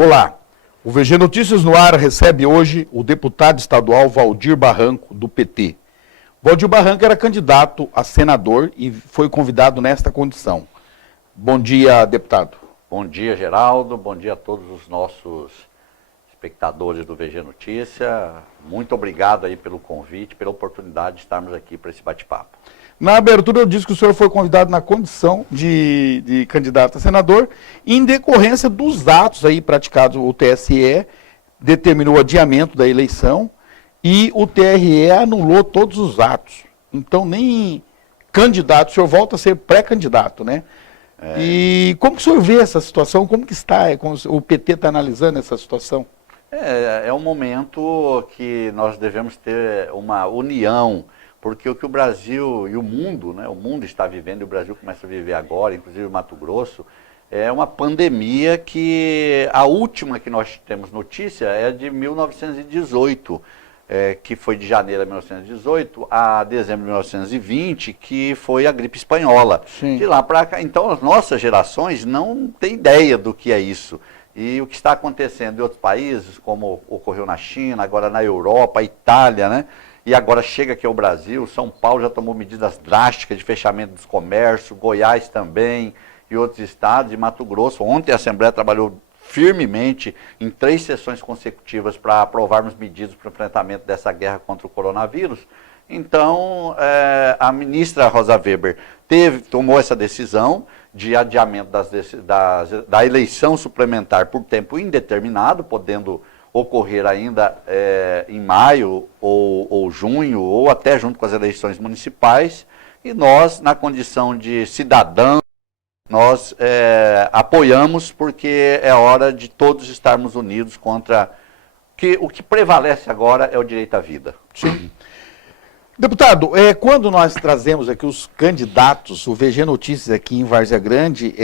Olá, o VG Notícias no Ar recebe hoje o deputado estadual Valdir Barranco, do PT. Valdir Barranco era candidato a senador e foi convidado nesta condição. Bom dia, deputado. Bom dia, Geraldo. Bom dia a todos os nossos espectadores do VG Notícia. Muito obrigado aí pelo convite, pela oportunidade de estarmos aqui para esse bate-papo. Na abertura eu disse que o senhor foi convidado na condição de candidato a senador, em decorrência dos atos aí praticados. O TSE determinou o adiamento da eleição e o TRE anulou todos os atos. Então nem candidato, o senhor volta a ser pré-candidato, né? E como que o senhor vê essa situação? Como que está? Como o PT está analisando essa situação? É um momento que nós devemos ter uma união, porque o que o Brasil e o mundo, né, o mundo está vivendo e o Brasil começa a viver agora, inclusive o Mato Grosso, é uma pandemia que a última que nós temos notícia é de 1918, que foi de janeiro de 1918 a dezembro de 1920, que foi a gripe espanhola. Sim. De lá para cá, então as nossas gerações não têm ideia do que é isso. E o que está acontecendo em outros países, como ocorreu na China, agora na Europa, Itália, né? E agora chega aqui ao Brasil. São Paulo já tomou medidas drásticas de fechamento dos comércios, Goiás também, e outros estados, e Mato Grosso. Ontem a Assembleia trabalhou firmemente em 3 sessões consecutivas para aprovarmos medidas para o enfrentamento dessa guerra contra o coronavírus. Então, a ministra Rosa Weber tomou essa decisão de adiamento da eleição suplementar por tempo indeterminado, podendo ocorrer ainda em maio ou junho, ou até junto com as eleições municipais, e nós, na condição de cidadãos, nós apoiamos, porque é hora de todos estarmos unidos contra o que prevalece agora é o direito à vida. Sim. Deputado, quando nós trazemos aqui os candidatos, o VG Notícias aqui em Várzea Grande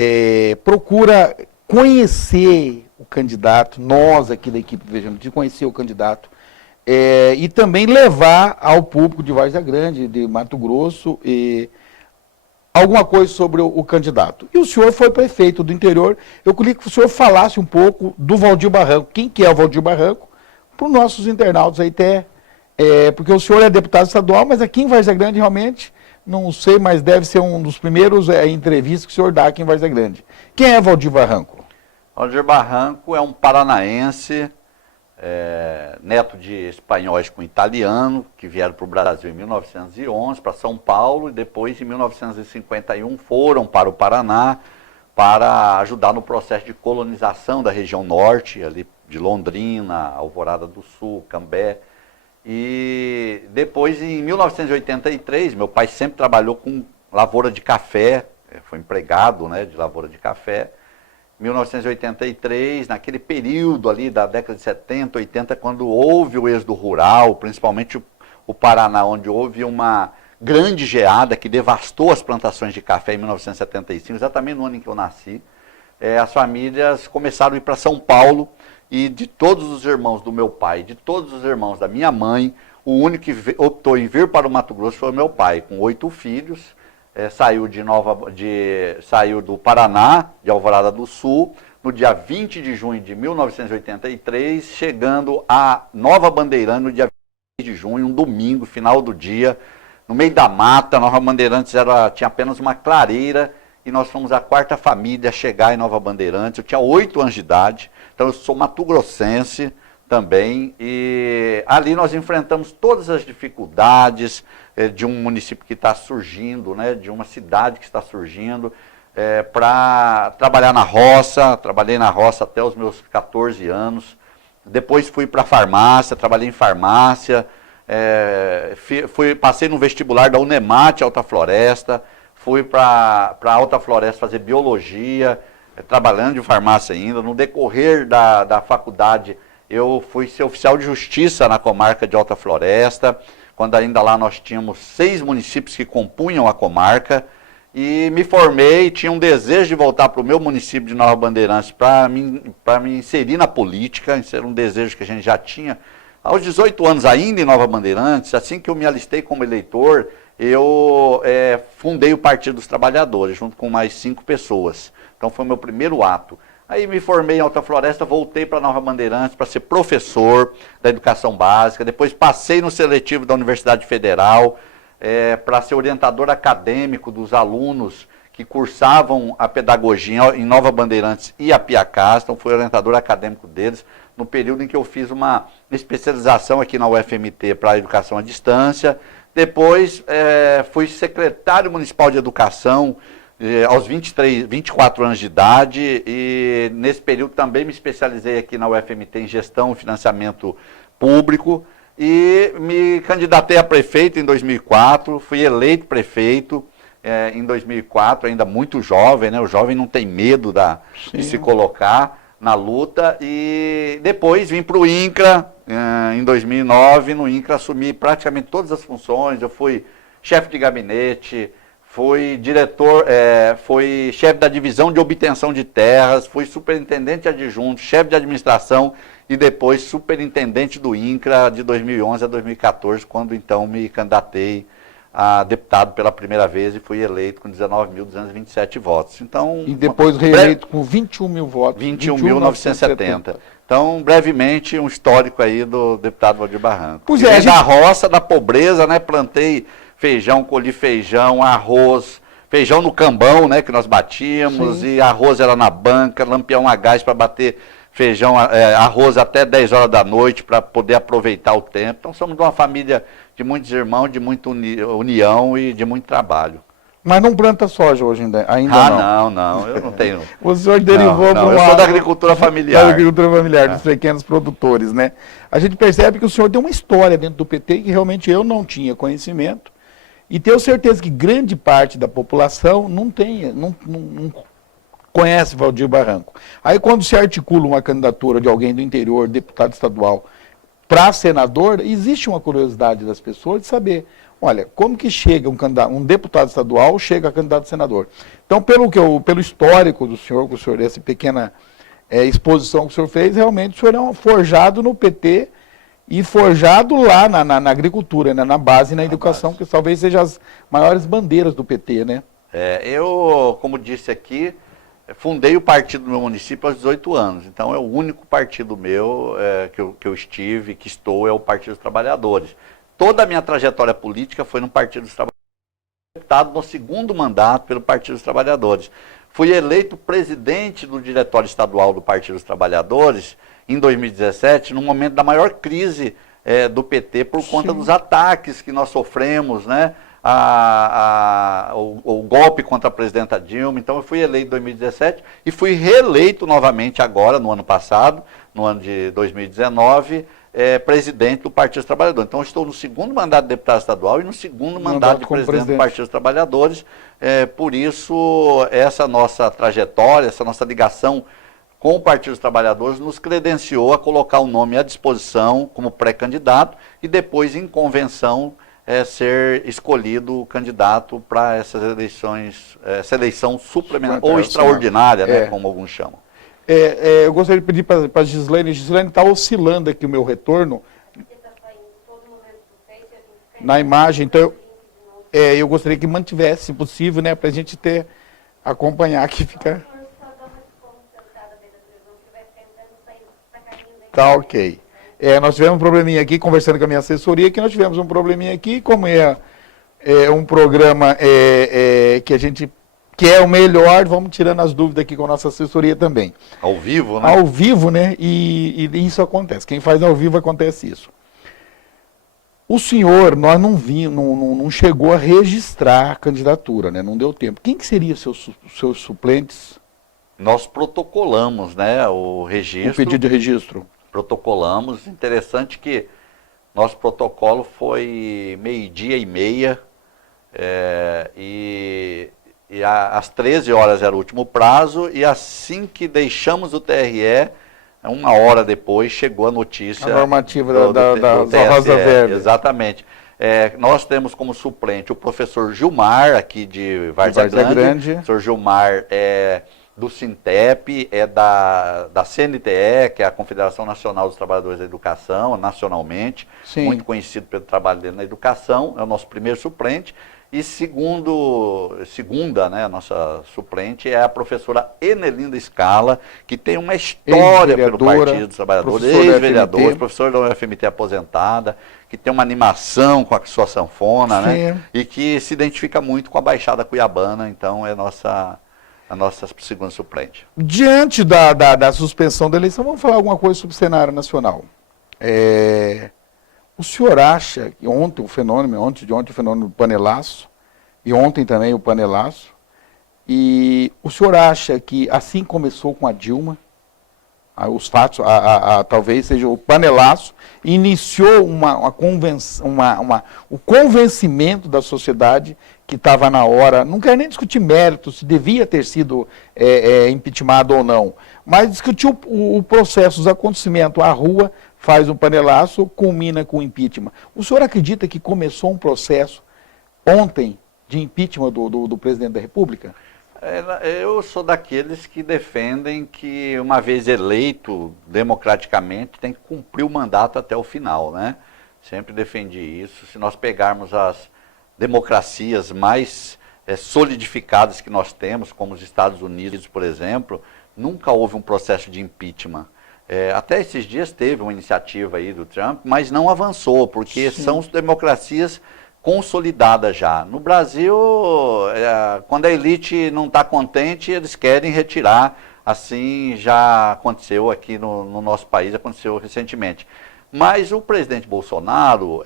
procura conhecer o candidato, nós aqui da equipe do VG Notícias, conhecer o candidato e também levar ao público de Várzea Grande, de Mato Grosso, alguma coisa sobre o candidato. E o senhor foi prefeito do interior, eu queria que o senhor falasse um pouco do Valdir Barranco. Quem que é o Valdir Barranco? Para os nossos internautas aí até... porque o senhor é deputado estadual, mas aqui em Várzea Grande realmente, não sei, mas deve ser um dos primeiros entrevistas que o senhor dá aqui em Várzea Grande. Quem é Valdir Barranco? Valdir Barranco é um paranaense, neto de espanhóis com italiano, que vieram para o Brasil em 1911, para São Paulo, e depois, em 1951, foram para o Paraná para ajudar no processo de colonização da região norte, ali de Londrina, Alvorada do Sul, Cambé. E depois, em 1983, meu pai sempre trabalhou com lavoura de café, foi empregado, né, de lavoura de café. Em 1983, naquele período ali da década de 70, 80, quando houve o êxodo rural, principalmente o Paraná, onde houve uma grande geada que devastou as plantações de café em 1975, exatamente no ano em que eu nasci, as famílias começaram a ir para São Paulo. E de todos os irmãos do meu pai, de todos os irmãos da minha mãe, o único que optou em vir para o Mato Grosso foi o meu pai, com 8 filhos, saiu do Paraná, de Alvorada do Sul, no dia 20 de junho de 1983, chegando a Nova Bandeirantes no dia 20 de junho, um domingo, final do dia, no meio da mata. Nova Bandeirantes tinha apenas uma clareira, e nós fomos a 4ª família a chegar em Nova Bandeirantes. Eu tinha 8 anos de idade, então eu sou mato-grossense também, e ali nós enfrentamos todas as dificuldades de um município que está surgindo, né, de uma cidade que está surgindo, para trabalhar na roça. Trabalhei na roça até os meus 14 anos, depois fui para a farmácia, trabalhei em farmácia, passei no vestibular da Unemate Alta Floresta, fui para Alta Floresta fazer biologia, trabalhando de farmácia ainda. No decorrer da faculdade, eu fui ser oficial de justiça na comarca de Alta Floresta, quando ainda lá nós tínhamos 6 municípios que compunham a comarca, e me formei, tinha um desejo de voltar para o meu município de Nova Bandeirantes para me inserir na política. Isso era um desejo que a gente já tinha aos 18 anos ainda em Nova Bandeirantes. Assim que eu me alistei como eleitor, eu fundei o Partido dos Trabalhadores, junto com mais 5 pessoas. Então foi o meu primeiro ato. Aí me formei em Alta Floresta, voltei para Nova Bandeirantes para ser professor da educação básica, depois passei no seletivo da Universidade Federal para ser orientador acadêmico dos alunos que cursavam a pedagogia em Nova Bandeirantes e Apiacás, então fui orientador acadêmico deles, no período em que eu fiz uma especialização aqui na UFMT para a educação à distância. Depois fui secretário municipal de educação aos 24 anos de idade, e nesse período também me especializei aqui na UFMT em gestão e financiamento público, e me candidatei a prefeito em 2004, fui eleito prefeito em 2004, ainda muito jovem, né? O jovem não tem medo de se colocar na luta, e depois vim para o INCRA em 2009, no INCRA assumi praticamente todas as funções, eu fui chefe de gabinete, fui diretor, fui chefe da divisão de obtenção de terras, fui superintendente adjunto, chefe de administração e depois superintendente do INCRA de 2011 a 2014, quando então me candidatei a deputado pela primeira vez e fui eleito com 19.227 votos. Então, e depois reeleito com 21 mil votos. 21.970. Então, brevemente, um histórico aí do deputado Valdir Barranco. Pois da roça, da pobreza, né? Plantei feijão, colhi feijão, arroz, feijão no cambão, né? Que nós batíamos, e arroz era na banca, lampião a gás para bater feijão, arroz até 10 horas da noite para poder aproveitar o tempo. Então, somos de uma família de muitos irmãos, de muita união e de muito trabalho. Mas não planta soja hoje ainda não, eu não tenho. O senhor derivou para eu sou da agricultura familiar. Da agricultura familiar, dos pequenos produtores, né? A gente percebe que o senhor tem uma história dentro do PT que realmente eu não tinha conhecimento, e tenho certeza que grande parte da população não conhece Valdir Barranco. Aí quando se articula uma candidatura de alguém do interior, deputado estadual, para senador, existe uma curiosidade das pessoas de saber, olha, como que chega um deputado estadual, chega a candidato a senador. Então, pelo histórico do senhor, essa pequena exposição que o senhor fez, realmente o senhor é um forjado no PT e forjado lá na agricultura, né, na base, na educação, que talvez sejam as maiores bandeiras do PT, né? Eu, como disse aqui, fundei o partido do meu município aos 18 anos, então é o único partido meu que eu estive, que estou, é o Partido dos Trabalhadores. Toda a minha trajetória política foi no Partido dos Trabalhadores, deputado no segundo mandato pelo Partido dos Trabalhadores. Fui eleito presidente do Diretório Estadual do Partido dos Trabalhadores em 2017, no momento da maior crise do PT, por conta dos ataques que nós sofremos, né? O golpe contra a presidenta Dilma. Então eu fui eleito em 2017 e fui reeleito novamente agora, no ano passado, no ano de 2019, presidente do Partido dos Trabalhadores. Então eu estou no segundo mandato de deputado estadual e no segundo mandato de presidente do Partido dos Trabalhadores. Por isso, essa nossa trajetória, essa nossa ligação com o Partido dos Trabalhadores nos credenciou a colocar o nome à disposição como pré-candidato e depois em convenção ser escolhido candidato para essas eleições, essa eleição suplementar ou extraordinária, né, como alguns chamam. Eu gostaria de pedir para a Gislaine. Gislaine, está oscilando aqui o meu retorno na imagem, então eu gostaria que mantivesse, se possível, né, para a gente acompanhar aqui, fica... Tá ok. Nós tivemos um probleminha aqui, conversando com a minha assessoria, que nós tivemos um probleminha aqui, como é um programa que a gente quer o melhor, vamos tirando as dúvidas aqui com a nossa assessoria também. Ao vivo, né? Ao vivo, né? E isso acontece. Quem faz ao vivo acontece isso. O senhor, nós não chegou a registrar a candidatura, né? Não deu tempo. Quem que seria seus suplentes? Nós protocolamos, né, o registro. O pedido de registro. Protocolamos. Interessante que nosso protocolo foi 12:30 e às 13 horas era o último prazo, e assim que deixamos o TRE, uma hora depois chegou a notícia... A normativa da Rosa Verde. Exatamente. Nós temos como suplente o professor Gilmar, aqui de Várzea Grande. O professor Gilmar do Sintep, da CNTE, que é a Confederação Nacional dos Trabalhadores da Educação, nacionalmente, muito conhecido pelo trabalho dele na educação, é o nosso primeiro suplente. E segunda, né, a nossa suplente é a professora Enelinda Scala, que tem uma história pelo Partido dos Trabalhadores, ex-vereadora, professora da UFMT aposentada, que tem uma animação com a sua sanfona, né, e que se identifica muito com a Baixada Cuiabana, então é a nossa segunda suplente. Diante da suspensão da eleição, vamos falar alguma coisa sobre o cenário nacional. O senhor acha que ontem o fenômeno do panelaço, e ontem também o panelaço, e o senhor acha que assim começou com a Dilma, os fatos, talvez seja o panelaço, iniciou o convencimento da sociedade que estava na hora, não quero nem discutir mérito, se devia ter sido impeachmentado ou não, mas discutir o processo, os acontecimentos, a rua faz um panelaço, culmina com o impeachment. O senhor acredita que começou um processo ontem de impeachment do presidente da República? Eu sou daqueles que defendem que, uma vez eleito democraticamente, tem que cumprir o mandato até o final, né? Sempre defendi isso. Se nós pegarmos as democracias mais solidificadas que nós temos, como os Estados Unidos, por exemplo, nunca houve um processo de impeachment. Até esses dias teve uma iniciativa aí do Trump, mas não avançou, porque são democracias consolidadas já. No Brasil, quando a elite não está contente, eles querem retirar. Assim já aconteceu aqui no nosso país, aconteceu recentemente. Mas o presidente Bolsonaro,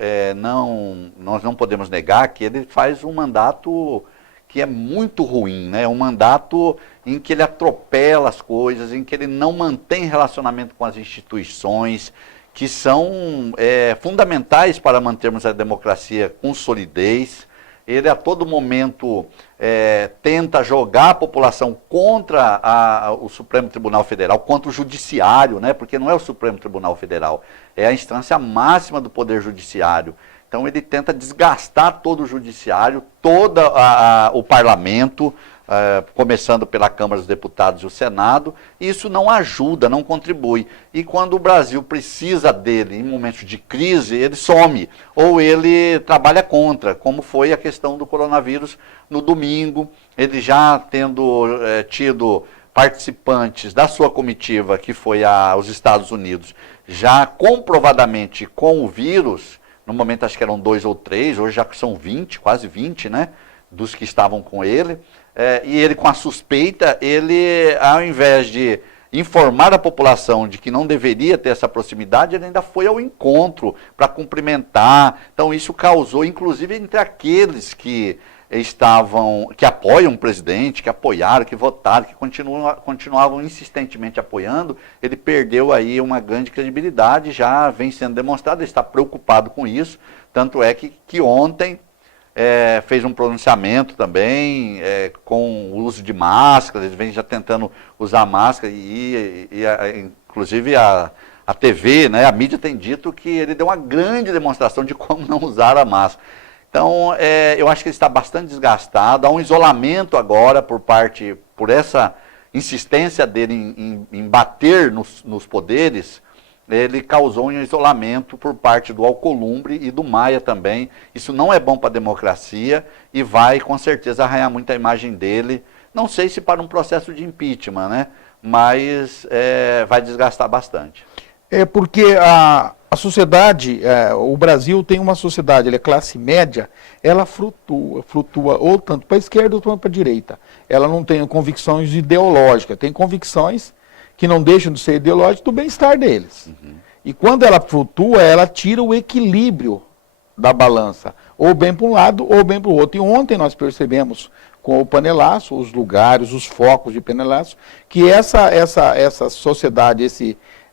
nós não podemos negar que ele faz um mandato que é muito ruim, né? Um mandato em que ele atropela as coisas, em que ele não mantém relacionamento com as instituições, que são fundamentais para mantermos a democracia com solidez. Ele a todo momento tenta jogar a população contra o Supremo Tribunal Federal, contra o Judiciário, né? Porque não é o Supremo Tribunal Federal, é a instância máxima do Poder Judiciário. Então ele tenta desgastar todo o Judiciário, todo o Parlamento, começando pela Câmara dos Deputados e o Senado. Isso não ajuda, não contribui. E quando o Brasil precisa dele em momentos de crise, ele some, ou ele trabalha contra, como foi a questão do coronavírus no domingo, ele já tendo tido participantes da sua comitiva, que foi aos Estados Unidos, já comprovadamente com o vírus. No momento acho que eram 2 ou 3, hoje já são 20, quase 20, né, dos que estavam com ele. E ele, com a suspeita, ele, ao invés de informar a população de que não deveria ter essa proximidade, ele ainda foi ao encontro para cumprimentar. Então isso causou, inclusive entre aqueles que apoiam o presidente, que apoiaram, que votaram, que continuavam insistentemente apoiando, ele perdeu aí uma grande credibilidade, já vem sendo demonstrado, ele está preocupado com isso, tanto é que ontem fez um pronunciamento também com o uso de máscaras, ele vem já tentando usar máscara inclusive a TV, né, a mídia tem dito que ele deu uma grande demonstração de como não usar a máscara. Então, eu acho que ele está bastante desgastado, há um isolamento agora por essa insistência dele em bater nos poderes, ele causou um isolamento por parte do Alcolumbre e do Maia também. Isso não é bom para a democracia e vai, com certeza, arranhar muito a imagem dele. Não sei se para um processo de impeachment, né? Mas vai desgastar bastante. Porque a sociedade, o Brasil tem uma sociedade, ele é classe média, ela flutua ou tanto para a esquerda ou tanto para a direita. Ela não tem convicções ideológicas, tem convicções que não deixam de ser ideológicas do bem-estar deles. Uhum. E quando ela flutua, ela tira o equilíbrio da balança, ou bem para um lado ou bem para o outro. E ontem nós percebemos com o panelaço, os lugares, os focos de panelaço, que essa sociedade,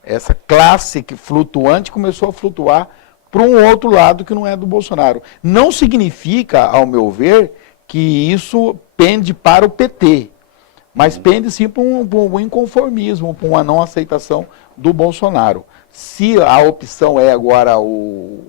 essa classe flutuante começou a flutuar para um outro lado que não é do Bolsonaro. Não significa, ao meu ver, que isso pende para o PT, mas pende sim para um inconformismo, para uma não aceitação do Bolsonaro. Se a opção é agora o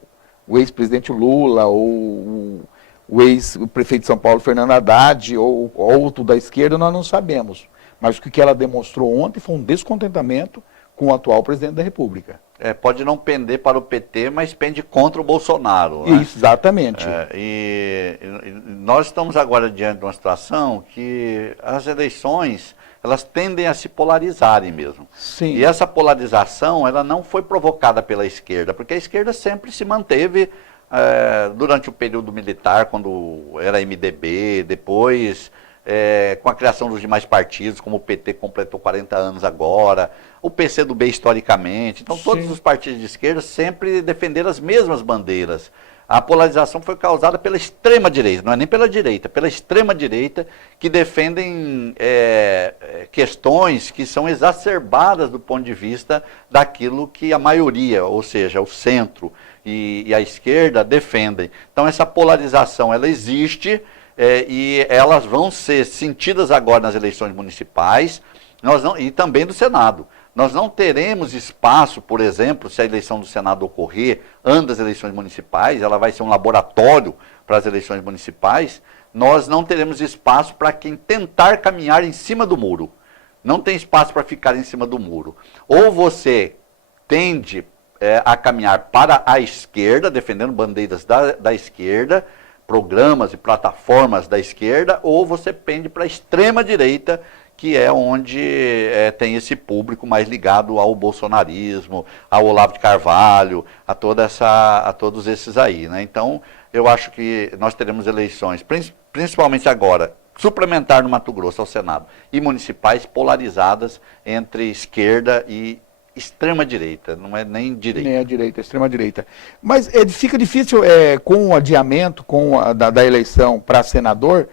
ex-presidente Lula, ou o ex-prefeito de São Paulo, Fernando Haddad, ou outro da esquerda, nós não sabemos. Mas o que ela demonstrou ontem foi um descontentamento com o atual presidente da República. Pode não pender para o PT, mas pende contra o Bolsonaro. Né? Isso, exatamente. E nós estamos agora diante de uma situação que as eleições, elas tendem a se polarizarem mesmo. Sim. E essa polarização, ela não foi provocada pela esquerda, porque a esquerda sempre se manteve durante o período militar, quando era MDB, depois... com a criação dos demais partidos, como o PT completou 40 anos agora, o PCdoB historicamente. Então, todos os partidos de esquerda sempre defenderam as mesmas bandeiras. A polarização foi causada pela extrema-direita, não é nem pela direita, pela extrema-direita, que defendem questões que são exacerbadas do ponto de vista daquilo que a maioria, ou seja, o centro e a esquerda defendem. Então, essa polarização, ela existe... e elas vão ser sentidas agora nas eleições municipais e também do Senado. Nós não teremos espaço, por exemplo, se a eleição do Senado ocorrer antes das eleições municipais, ela vai ser um laboratório para as eleições municipais, nós não teremos espaço para quem tentar caminhar em cima do muro. Não tem espaço para ficar em cima do muro. Ou você tende a caminhar para a esquerda, defendendo bandeiras da esquerda, programas e plataformas da esquerda, ou você pende para a extrema-direita, que é onde tem esse público mais ligado ao bolsonarismo, ao Olavo de Carvalho, a todos esses aí. Né? Então, eu acho que nós teremos eleições, principalmente agora, suplementar no Mato Grosso ao Senado, e municipais polarizadas entre esquerda e extrema-direita, não é nem direita. Nem a direita, a extrema-direita. Mas fica difícil, com o adiamento da eleição para senador,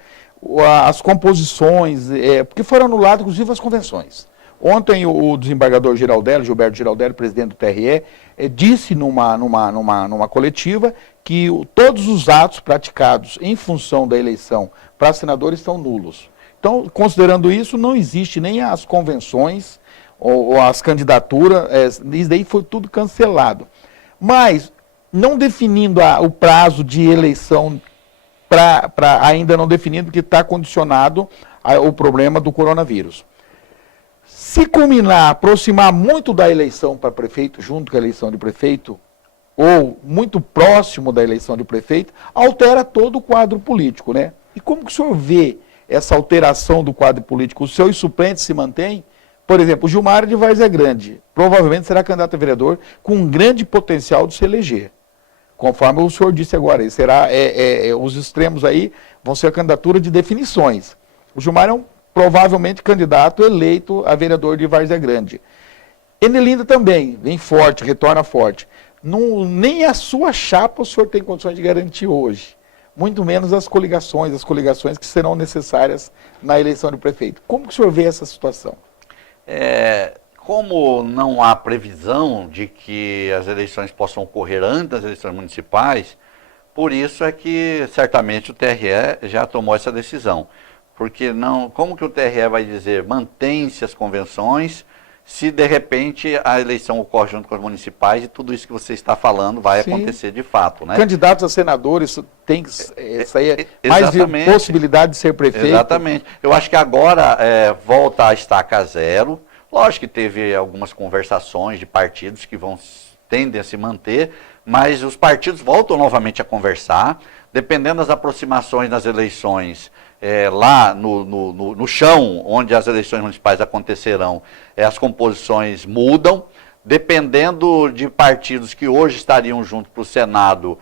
as composições, porque foram anuladas, inclusive, as convenções. Ontem, o desembargador Gilberto Giraldelli, presidente do TRE, disse numa coletiva que todos os atos praticados em função da eleição para senador estão nulos. Então, considerando isso, não existe nem as convenções ou as candidaturas, isso daí foi tudo cancelado. Mas, não definindo o prazo de eleição, ainda não definido, que está condicionado ao problema do coronavírus. Se culminar, aproximar muito da eleição para prefeito, junto com a eleição de prefeito, ou muito próximo da eleição de prefeito, altera todo o quadro político, né? E como que o senhor vê essa alteração do quadro político? Os seus suplentes se mantêm? Por exemplo, o Gilmar de Várzea Grande provavelmente será candidato a vereador com um grande potencial de se eleger. Conforme o senhor disse agora, será, os extremos aí vão ser a candidatura de definições. O Gilmar é provavelmente candidato eleito a vereador de Várzea Grande. Enelinda também vem forte, retorna forte. Nem a sua chapa o senhor tem condições de garantir hoje. Muito menos as coligações que serão necessárias na eleição de prefeito. Como que o senhor vê essa situação? Como não há previsão de que as eleições possam ocorrer antes das eleições municipais, por isso é que certamente o TRE já tomou essa decisão. Porque como que o TRE vai dizer mantém-se as convenções se de repente a eleição ocorre junto com as municipais e tudo isso que você está falando vai acontecer de fato, né? Candidatos a senadores têm mais possibilidade de ser prefeito. Exatamente. Eu acho que agora volta a estaca zero. Lógico que teve algumas conversações de partidos que tendem a se manter, mas os partidos voltam novamente a conversar, dependendo das aproximações nas eleições, lá no chão, onde as eleições municipais acontecerão, as composições mudam, dependendo de partidos que hoje estariam junto para o Senado,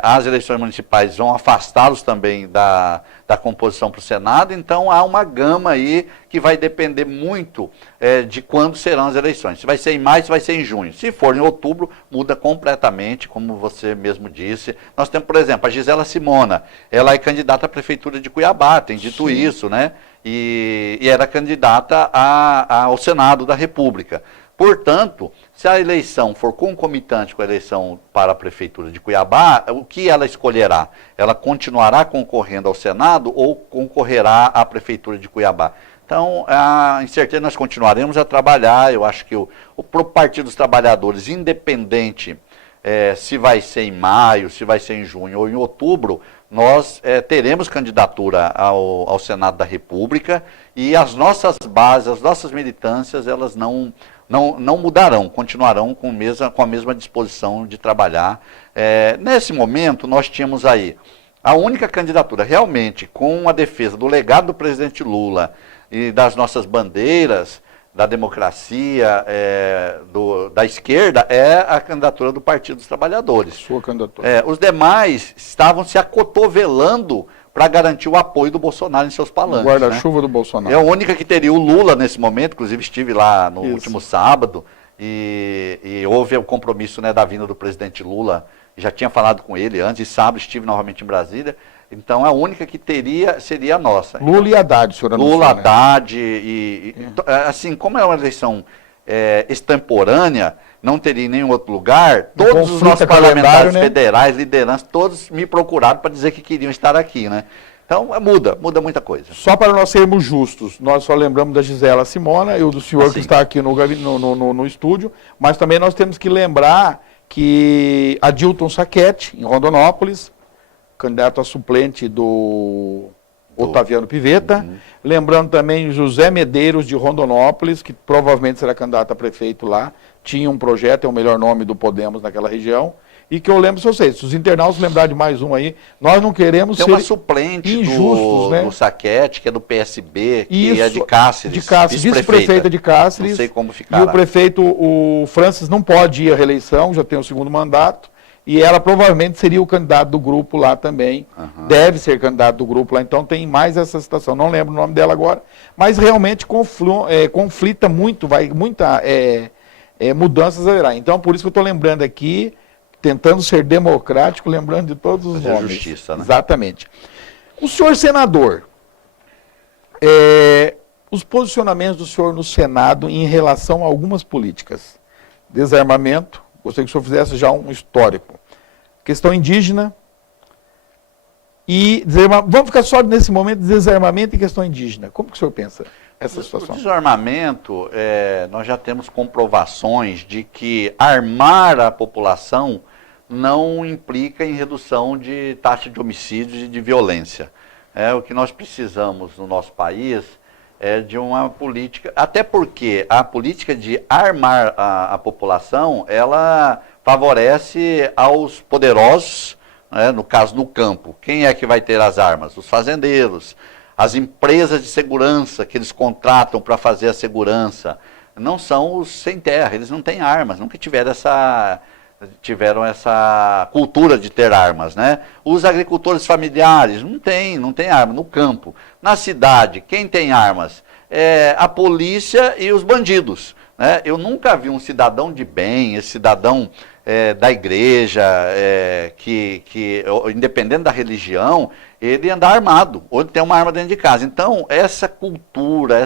as eleições municipais vão afastá-los também da composição para o Senado, então há uma gama aí que vai depender muito de quando serão as eleições. Se vai ser em maio, se vai ser em junho. Se for em outubro, muda completamente, como você mesmo disse. Nós temos, por exemplo, a Gisela Simona, ela é candidata à Prefeitura de Cuiabá, tem dito isso, né? E era candidata ao Senado da República. Portanto, se a eleição for concomitante com a eleição para a Prefeitura de Cuiabá, o que ela escolherá? Ela continuará concorrendo ao Senado ou concorrerá à Prefeitura de Cuiabá? Então, a incerteza, nós continuaremos a trabalhar. Eu acho que o Partido dos Trabalhadores, independente se vai ser em maio, se vai ser em junho ou em outubro, nós teremos candidatura ao Senado da República e as nossas bases, as nossas militâncias, elas não não mudarão, continuarão com a mesma disposição de trabalhar. Nesse momento, nós tínhamos aí a única candidatura realmente com a defesa do legado do presidente Lula e das nossas bandeiras, da democracia, da esquerda, é a candidatura do Partido dos Trabalhadores. Sua candidatura. Os demais estavam se acotovelando para garantir o apoio do Bolsonaro em seus palanques. O guarda-chuva, né, do Bolsonaro. É a única que teria o Lula nesse momento, inclusive estive lá no último sábado, e houve o compromisso, né, da vinda do presidente Lula, já tinha falado com ele antes, e sábado estive novamente em Brasília, então a única que teria seria a nossa. Lula e Haddad, senhor anunciou, Lula, né? Haddad, assim, como é uma eleição extemporânea, não teria em nenhum outro lugar, todos os nossos parlamentares, né, federais, lideranças, todos me procuraram para dizer que queriam estar aqui, né? Então muda muita coisa. Só para nós sermos justos, nós só lembramos da Gisela Simona e o do senhor que está aqui no estúdio, mas também nós temos que lembrar que Adilton Sacchetti, em Rondonópolis, candidato a suplente do Otaviano Pivetta. Lembrando também José Medeiros, de Rondonópolis, que provavelmente será candidato a prefeito lá. Tinha um projeto, é o melhor nome do Podemos naquela região. E que eu lembro, se vocês, se os internautas lembrar de mais um aí, nós não queremos ser uma suplente injustos, né? do Sacchetti, que é do PSB, que é de Cáceres. De Cáceres, vice-prefeita de Cáceres. Não sei como ficará. E o prefeito, o Francis, não pode ir à reeleição, já tem o segundo mandato. E ela provavelmente seria o candidato do grupo lá também. Deve ser candidato do grupo lá. Então tem mais essa situação. Não lembro o nome dela agora. Mas realmente conflita muito, muita mudanças haverá. Então por isso que eu estou lembrando aqui, tentando ser democrático, lembrando de todos os nomes. Justiça, né? Exatamente. O senhor senador, os posicionamentos do senhor no Senado em relação a algumas políticas. Desarmamento, gostaria que o senhor fizesse já um histórico. Questão indígena e desarmamento. Vamos ficar só nesse momento de desarmamento e questão indígena. Como que o senhor pensa essa situação? O desarmamento, nós já temos comprovações de que armar a população não implica em redução de taxa de homicídios e de violência. O que nós precisamos no nosso país é de uma política, até porque a política de armar a população, ela favorece aos poderosos, né, no caso no campo. Quem é que vai ter as armas? Os fazendeiros, as empresas de segurança que eles contratam para fazer a segurança. Não são os sem terra, eles não têm armas, nunca tiveram essa cultura de ter armas, né? Os agricultores familiares não tem arma no campo. Na cidade, quem tem armas? A polícia e os bandidos, né? Eu nunca vi um cidadão de bem, esse cidadão da igreja, que independente da religião, ele andar armado, ou ele tem uma arma dentro de casa. Então, essa cultura,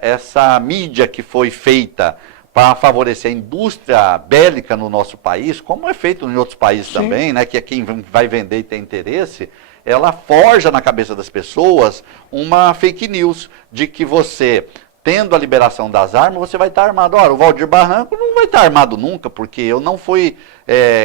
essa mídia que foi feita para favorecer a indústria bélica no nosso país, como é feito em outros países Sim. também, né, que é quem vai vender e tem interesse, ela forja na cabeça das pessoas uma fake news de que você, tendo a liberação das armas, você vai estar armado. Ora, o Valdir Barranco não vai estar armado nunca, porque eu não fui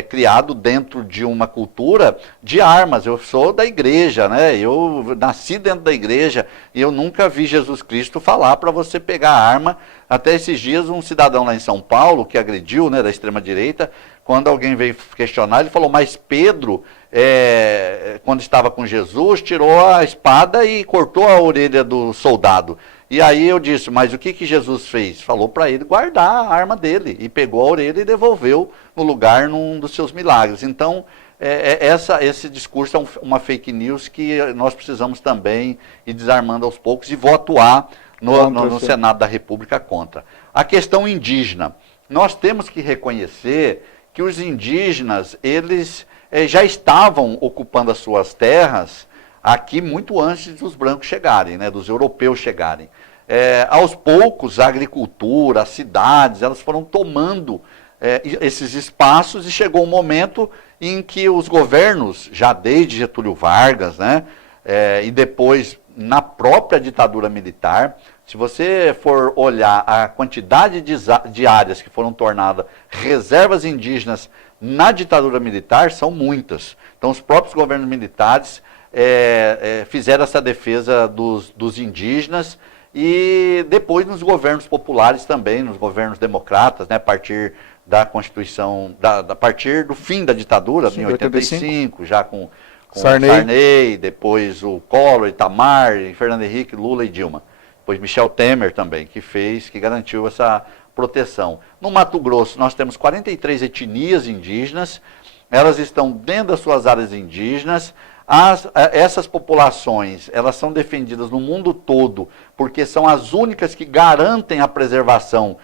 criado dentro de uma cultura de armas. Eu sou da igreja, né? Eu nasci dentro da igreja e eu nunca vi Jesus Cristo falar para você pegar a arma. Até esses dias, um cidadão lá em São Paulo, que agrediu, né, da extrema-direita, quando alguém veio questionar, ele falou, mas Pedro, quando estava com Jesus, tirou a espada e cortou a orelha do soldado. E aí eu disse, mas o que Jesus fez? Falou para ele guardar a arma dele, e pegou a orelha e devolveu no lugar num dos seus milagres. Então, esse discurso é uma fake news que nós precisamos também ir desarmando aos poucos, e vou atuar no Senado da República contra. A questão indígena, nós temos que reconhecer que os indígenas, eles já estavam ocupando as suas terras aqui muito antes dos brancos chegarem, né, dos europeus chegarem. Aos poucos, a agricultura, as cidades, elas foram tomando esses espaços, e chegou um momento em que os governos, já desde Getúlio Vargas, né, e depois na própria ditadura militar, se você for olhar a quantidade de áreas que foram tornadas reservas indígenas na ditadura militar, são muitas. Então, os próprios governos militares fizeram essa defesa dos indígenas, e depois nos governos populares também, nos governos democratas, né, a partir da Constituição, a partir do fim da ditadura, em 85, já com Sarney, depois o Collor, Itamar, Fernando Henrique, Lula e Dilma. Depois Michel Temer também, que garantiu essa proteção. No Mato Grosso, nós temos 43 etnias indígenas, elas estão dentro das suas áreas indígenas. Essas populações, elas são defendidas no mundo todo, porque são as únicas que garantem a preservação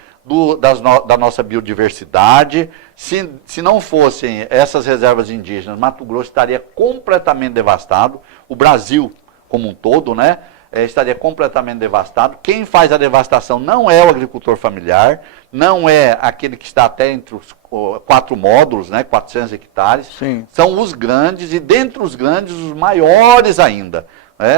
da nossa biodiversidade. Se não fossem essas reservas indígenas, Mato Grosso estaria completamente devastado, o Brasil como um todo, né? Estaria completamente devastado. Quem faz a devastação não é o agricultor familiar, não é aquele que está até entre os 4 módulos, né, 400 hectares. Sim. São os grandes, e dentre os grandes, os maiores ainda.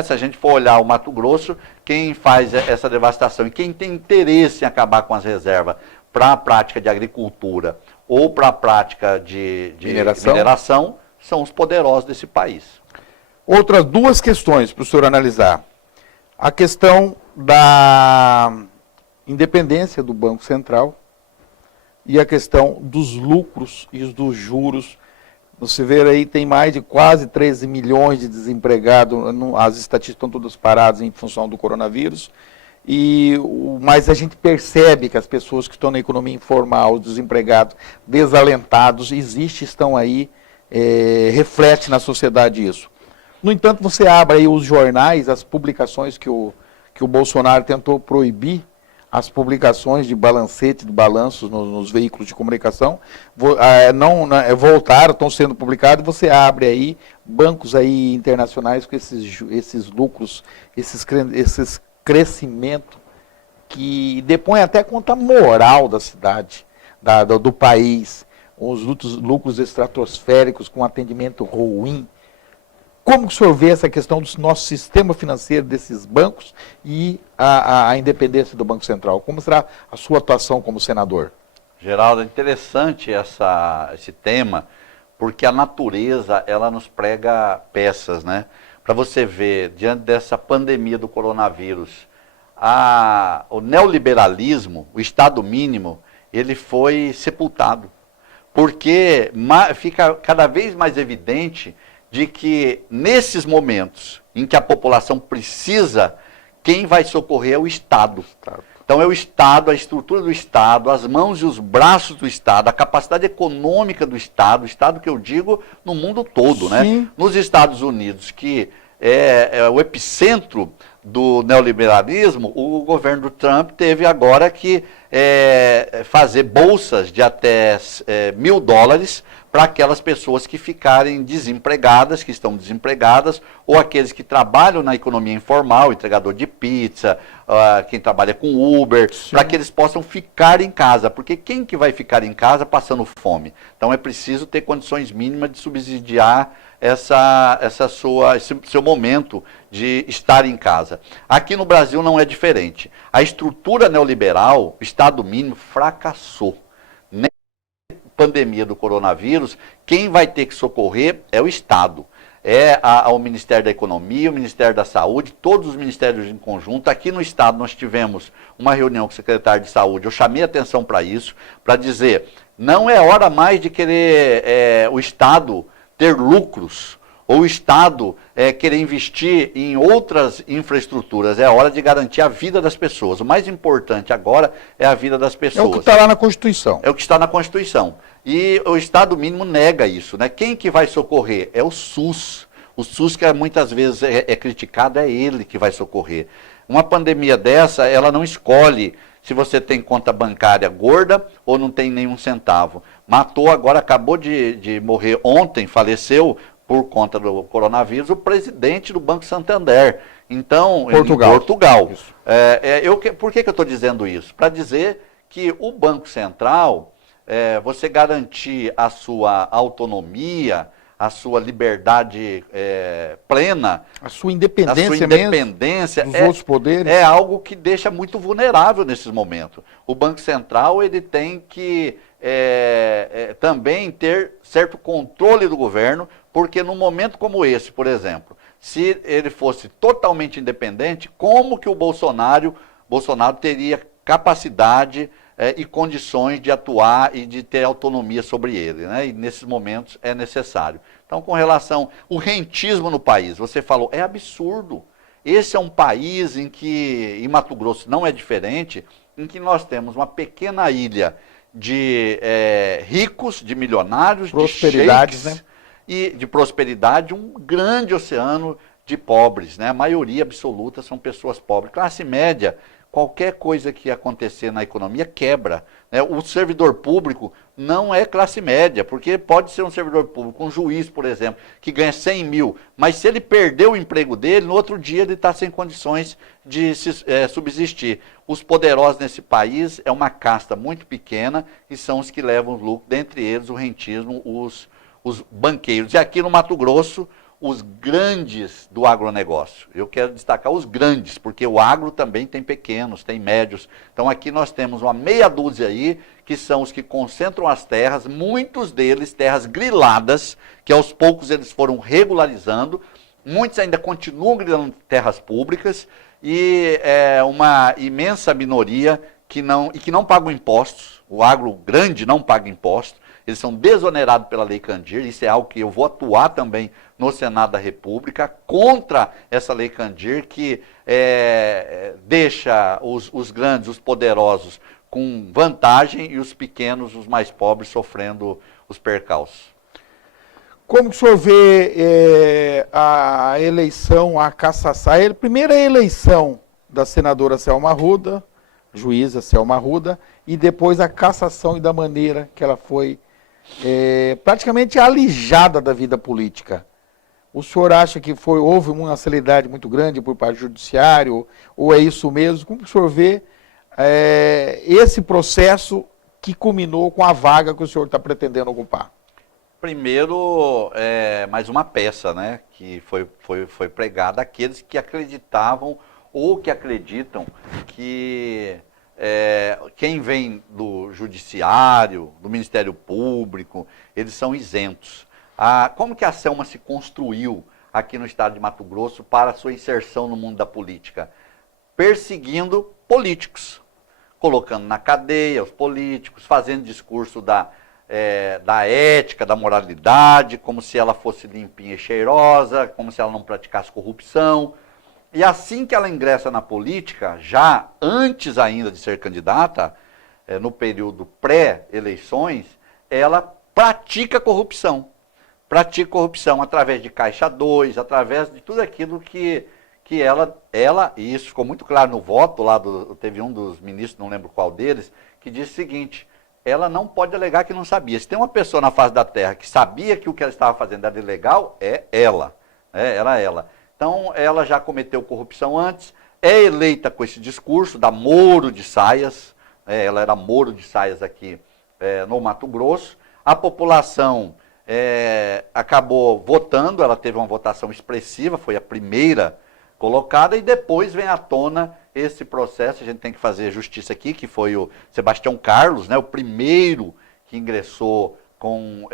Se a gente for olhar o Mato Grosso, quem faz essa devastação e quem tem interesse em acabar com as reservas para a prática de agricultura ou para a prática de mineração são os poderosos desse país. Outras 2 questões para o senhor analisar. A questão da independência do Banco Central e a questão dos lucros e dos juros. Você vê aí, tem mais de quase 13 milhões de desempregados, as estatísticas estão todas paradas em função do coronavírus, mas a gente percebe que as pessoas que estão na economia informal, os desempregados, desalentados, estão aí, reflete na sociedade isso. No entanto, você abre aí os jornais, as publicações que o Bolsonaro tentou proibir, as publicações de balancete, de balanços nos veículos de comunicação, voltaram, estão sendo publicados, você abre aí bancos aí internacionais com esses lucros, esses crescimentos, que depõem até contra a moral da cidade, do país, os lucros estratosféricos com atendimento ruim. Como o senhor vê essa questão do nosso sistema financeiro, desses bancos e a independência do Banco Central? Como será a sua atuação como senador? Geraldo, é interessante esse tema, porque a natureza, ela nos prega peças, né? Para você ver, diante dessa pandemia do coronavírus, o neoliberalismo, o Estado mínimo, ele foi sepultado. Porque fica cada vez mais evidente de que nesses momentos em que a população precisa, quem vai socorrer é o Estado. Então é o Estado, a estrutura do Estado, as mãos e os braços do Estado, a capacidade econômica do Estado, o Estado que eu digo no mundo todo, né? Nos Estados Unidos, que é o epicentro do neoliberalismo, o governo do Trump teve agora que fazer bolsas de até $1.000 para aquelas pessoas que ficarem desempregadas, que estão desempregadas, ou aqueles que trabalham na economia informal, entregador de pizza, quem trabalha com Uber, para que eles possam ficar em casa, porque quem que vai ficar em casa passando fome? Então é preciso ter condições mínimas de subsidiar esse seu momento de estar em casa. Aqui no Brasil não é diferente. A estrutura neoliberal, o Estado mínimo, fracassou. Pandemia do coronavírus, quem vai ter que socorrer é o Estado. O Ministério da Economia, o Ministério da Saúde, todos os ministérios em conjunto. Aqui no Estado nós tivemos uma reunião com o secretário de Saúde, eu chamei atenção para isso, para dizer, não é hora mais de querer o Estado ter lucros, ou o Estado querer investir em outras infraestruturas. É hora de garantir a vida das pessoas. O mais importante agora é a vida das pessoas. É o que está lá na Constituição. É o que está na Constituição. E o Estado mínimo nega isso, né? Quem que vai socorrer? É o SUS. O SUS, que muitas vezes é criticado, é ele que vai socorrer. Uma pandemia dessa, ela não escolhe se você tem conta bancária gorda ou não tem nenhum centavo. Matou agora, acabou de morrer ontem, faleceu por conta do coronavírus, o presidente do Banco Santander. Então, Portugal. Em Portugal. Por que eu estou dizendo isso? Para dizer que o Banco Central, você garantir a sua autonomia, a sua liberdade plena, a sua independência dos outros poderes, é algo que deixa muito vulnerável nesses momentos. O Banco Central ele tem que também ter certo controle do governo, porque num momento como esse, por exemplo, se ele fosse totalmente independente, como que o Bolsonaro teria capacidade e condições de atuar e de ter autonomia sobre ele, né? E nesses momentos é necessário. Então, com relação ao rentismo no país, você falou, é absurdo. Esse é um país em que, em Mato Grosso não é diferente, em que nós temos uma pequena ilha de ricos, de milionários, de sheiks, né? E de prosperidade, um grande oceano de pobres, né? A maioria absoluta são pessoas pobres. Classe média, qualquer coisa que acontecer na economia quebra, né? O servidor público não é classe média, porque pode ser um servidor público, um juiz, por exemplo, que ganha 100 mil, mas se ele perder o emprego dele, no outro dia ele está sem condições de subsistir. Os poderosos nesse país é uma casta muito pequena e são os que levam o lucro, dentre eles o rentismo, os banqueiros. E aqui no Mato Grosso, os grandes do agronegócio. Eu quero destacar os grandes, porque o agro também tem pequenos, tem médios. Então aqui nós temos uma meia dúzia aí, que são os que concentram as terras, muitos deles terras griladas, que aos poucos eles foram regularizando, muitos ainda continuam grilando terras públicas, e uma imensa minoria que não pagam impostos. O agro grande não paga impostos. Eles são desonerados pela Lei Candir, isso é algo que eu vou atuar também no Senado da República, contra essa Lei Candir, que deixa os grandes, os poderosos, com vantagem e os pequenos, os mais pobres, sofrendo os percalços. Como que o senhor vê a eleição, a cassação, a primeira eleição da senadora Selma Arruda, juíza Selma Arruda, e depois a cassação e da maneira que ela foi praticamente alijada da vida política? O senhor acha que houve uma celeridade muito grande por parte do judiciário, ou é isso mesmo? Como que o senhor vê esse processo que culminou com a vaga que o senhor está pretendendo ocupar? Primeiro, mais uma peça, né, que foi pregada àqueles que acreditavam ou que acreditam que quem vem do judiciário, do Ministério Público, eles são isentos. Como que a Selma se construiu aqui no estado de Mato Grosso para a sua inserção no mundo da política? Perseguindo políticos, colocando na cadeia os políticos, fazendo discurso da ética, da moralidade, como se ela fosse limpinha e cheirosa, como se ela não praticasse corrupção. E assim que ela ingressa na política, já antes ainda de ser candidata, no período pré-eleições, ela pratica corrupção. Pratica corrupção através de Caixa 2, através de tudo aquilo que ela, e isso ficou muito claro no voto lá, teve um dos ministros, não lembro qual deles, que disse o seguinte: ela não pode alegar que não sabia. Se tem uma pessoa na face da terra que sabia que o que ela estava fazendo era ilegal, era ela. Então, ela já cometeu corrupção antes, é eleita com esse discurso da Moro de Saias, ela era Moro de Saias aqui no Mato Grosso. A população acabou votando, ela teve uma votação expressiva, foi a primeira colocada, e depois vem à tona esse processo. A gente tem que fazer justiça aqui, que foi o Sebastião Carlos, né, o primeiro que ingressou com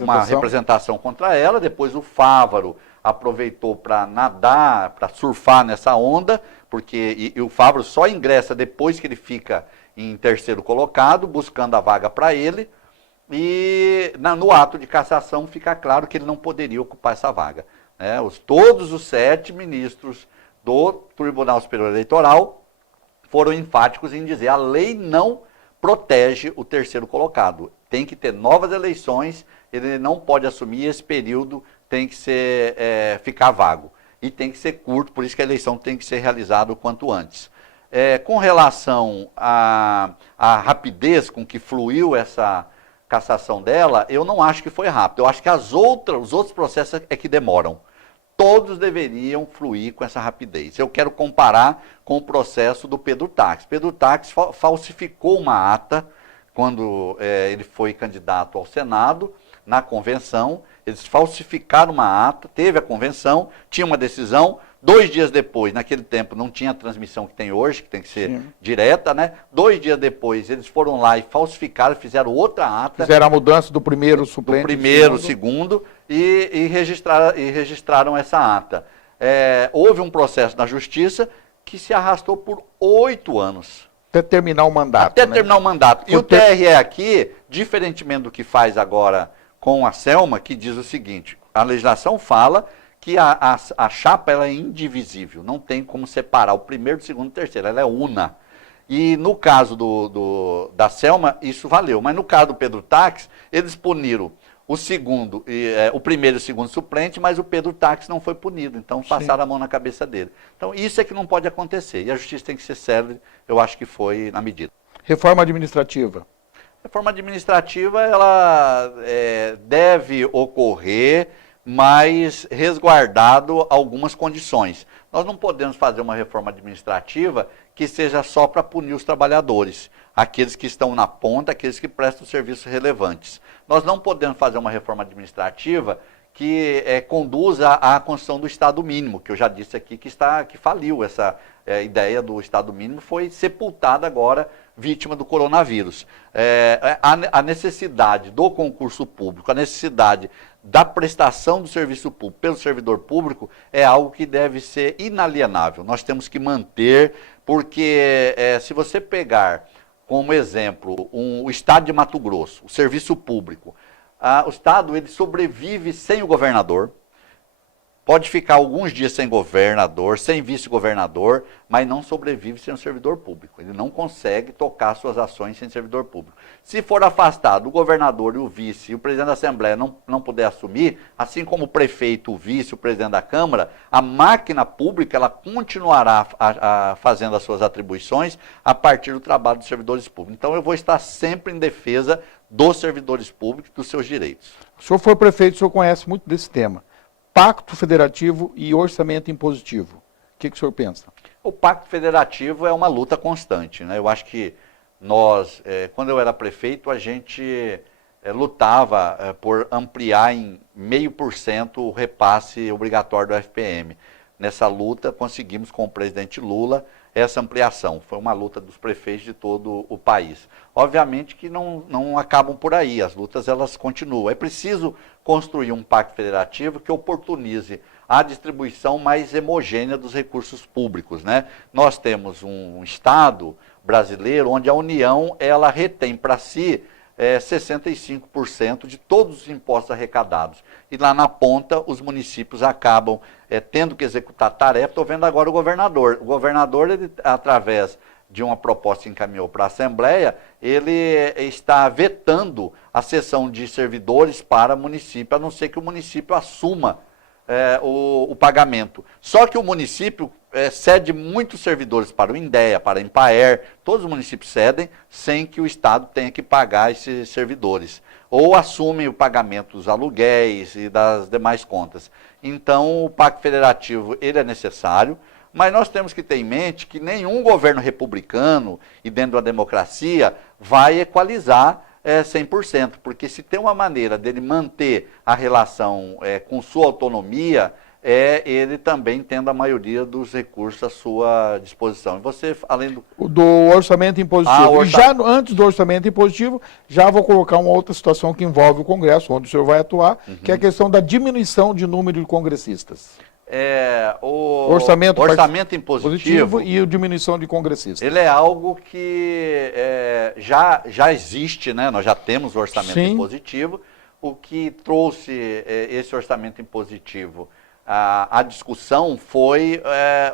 uma representação contra ela. Depois o Fávaro aproveitou para nadar, para surfar nessa onda, porque e o Fávaro só ingressa depois que ele fica em terceiro colocado, buscando a vaga para ele, e no ato de cassação fica claro que ele não poderia ocupar essa vaga. Né? Todos os 7 ministros do Tribunal Superior Eleitoral foram enfáticos em dizer: a lei não protege o terceiro colocado, tem que ter novas eleições, ele não pode assumir, esse período tem que ficar vago, e tem que ser curto, por isso que a eleição tem que ser realizada o quanto antes. Com relação à rapidez com que fluiu essa cassação dela, eu não acho que foi rápido, eu acho que os outros processos é que demoram. Todos deveriam fluir com essa rapidez. Eu quero comparar com o processo do Pedro Táxi. Pedro Táxi falsificou uma ata quando ele foi candidato ao Senado, na convenção. Eles falsificaram uma ata, teve a convenção, tinha uma decisão. 2 dias depois, naquele tempo não tinha a transmissão que tem hoje, que tem que ser direta, né? 2 dias depois, eles foram lá e falsificaram, fizeram outra ata. Fizeram a mudança do primeiro suplente. Do primeiro, segundo. e registraram essa ata. Houve um processo na justiça que se arrastou por 8 anos. Até terminar o mandato. Até terminar o mandato. E o TRE aqui, diferentemente do que faz agora com a Selma, que diz o seguinte, a legislação fala que a chapa ela é indivisível, não tem como separar o primeiro, o segundo e o terceiro, ela é una. E no caso da Selma, isso valeu. Mas no caso do Pedro Táxi, eles puniram o primeiro e o segundo suplente, mas o Pedro Táxi não foi punido. Então passaram a mão na cabeça dele. Então isso é que não pode acontecer. E a justiça tem que ser célere, eu acho que foi na medida. Reforma administrativa. Reforma administrativa, ela deve ocorrer, mas resguardado algumas condições. Nós não podemos fazer uma reforma administrativa que seja só para punir os trabalhadores, aqueles que estão na ponta, aqueles que prestam serviços relevantes. Nós não podemos fazer uma reforma administrativa que conduza à construção do Estado mínimo, que eu já disse aqui que faliu. Essa ideia do Estado mínimo foi sepultada agora, vítima do coronavírus. A necessidade do concurso público, a necessidade da prestação do serviço público pelo servidor público é algo que deve ser inalienável. Nós temos que manter, porque se você pegar como exemplo o Estado de Mato Grosso, o serviço público, o Estado ele sobrevive sem o governador, pode ficar alguns dias sem governador, sem vice-governador, mas não sobrevive sem o servidor público. Ele não consegue tocar suas ações sem servidor público. Se for afastado o governador e o vice, e o presidente da Assembleia não puder assumir, assim como o prefeito, o vice, o presidente da Câmara, a máquina pública ela continuará fazendo as suas atribuições a partir do trabalho dos servidores públicos. Então eu vou estar sempre em defesa dos servidores públicos, dos seus direitos. O senhor foi prefeito, o senhor conhece muito desse tema. Pacto federativo e orçamento impositivo. O que o senhor pensa? O pacto federativo é uma luta constante, né? Eu acho que nós, quando eu era prefeito, a gente lutava por ampliar em 0,5% o repasse obrigatório do FPM. Nessa luta, conseguimos com o presidente Lula essa ampliação. Foi uma luta dos prefeitos de todo o país. Obviamente que não acabam por aí, as lutas elas continuam. É preciso construir um pacto federativo que oportunize a distribuição mais homogênea dos recursos públicos, né? Nós temos um Estado brasileiro onde a União ela retém para si 65% de todos os impostos arrecadados. E lá na ponta, os municípios acabam tendo que executar tarefa. Estou vendo agora o governador. O governador, ele, através de uma proposta que encaminhou para a Assembleia, ele está vetando a cessão de servidores para município, a não ser que o município assuma o pagamento. Só que o município cede muitos servidores para o INDEA, para a Empaer, todos os municípios cedem sem que o Estado tenha que pagar esses servidores. Ou assumem o pagamento dos aluguéis e das demais contas. Então o Pacto Federativo ele é necessário, mas nós temos que ter em mente que nenhum governo republicano e dentro da democracia vai equalizar 100%, porque se tem uma maneira dele manter a relação com sua autonomia, ele também tendo a maioria dos recursos à sua disposição. E você, além do orçamento impositivo. E já antes do orçamento impositivo, já vou colocar uma outra situação que envolve o Congresso, onde o senhor vai atuar, que é a questão da diminuição de número de congressistas. O orçamento impositivo e a diminuição de congressistas. Ele é algo que já existe, né? Nós já temos o orçamento impositivo. O que trouxe esse orçamento impositivo à discussão foi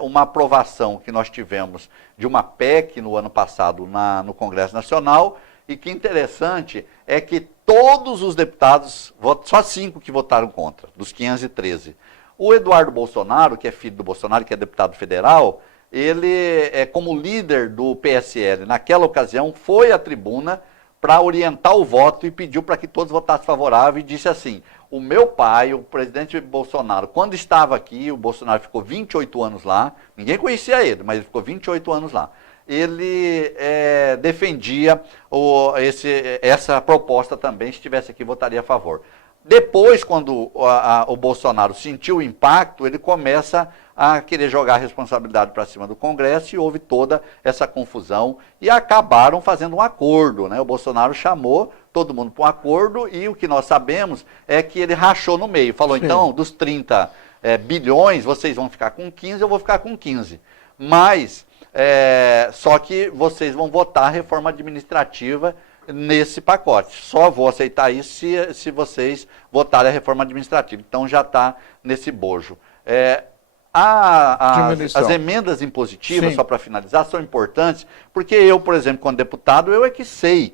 uma aprovação que nós tivemos de uma PEC no ano passado no Congresso Nacional, e que interessante é que todos os deputados, só 5 que votaram contra, dos 513. O Eduardo Bolsonaro, que é filho do Bolsonaro, que é deputado federal, ele, como líder do PSL, naquela ocasião, foi à tribuna para orientar o voto e pediu para que todos votassem favorável e disse assim: o meu pai, o presidente Bolsonaro, quando estava aqui, o Bolsonaro ficou 28 anos lá, ninguém conhecia ele, mas ele ficou 28 anos lá. Ele defendia essa proposta também, se estivesse aqui, votaria a favor. Depois, quando o Bolsonaro sentiu o impacto, ele começa a querer jogar a responsabilidade para cima do Congresso e houve toda essa confusão e acabaram fazendo um acordo, né? O Bolsonaro chamou todo mundo para um acordo e o que nós sabemos é que ele rachou no meio. Falou, Sim. então, dos 30 bilhões, vocês vão ficar com 15, eu vou ficar com 15. Mas, só que vocês vão votar a reforma administrativa nesse pacote. Só vou aceitar isso se vocês votarem a reforma administrativa. Então já está nesse bojo. As emendas impositivas, sim, só para finalizar, são importantes, porque eu, por exemplo, como deputado, eu é que sei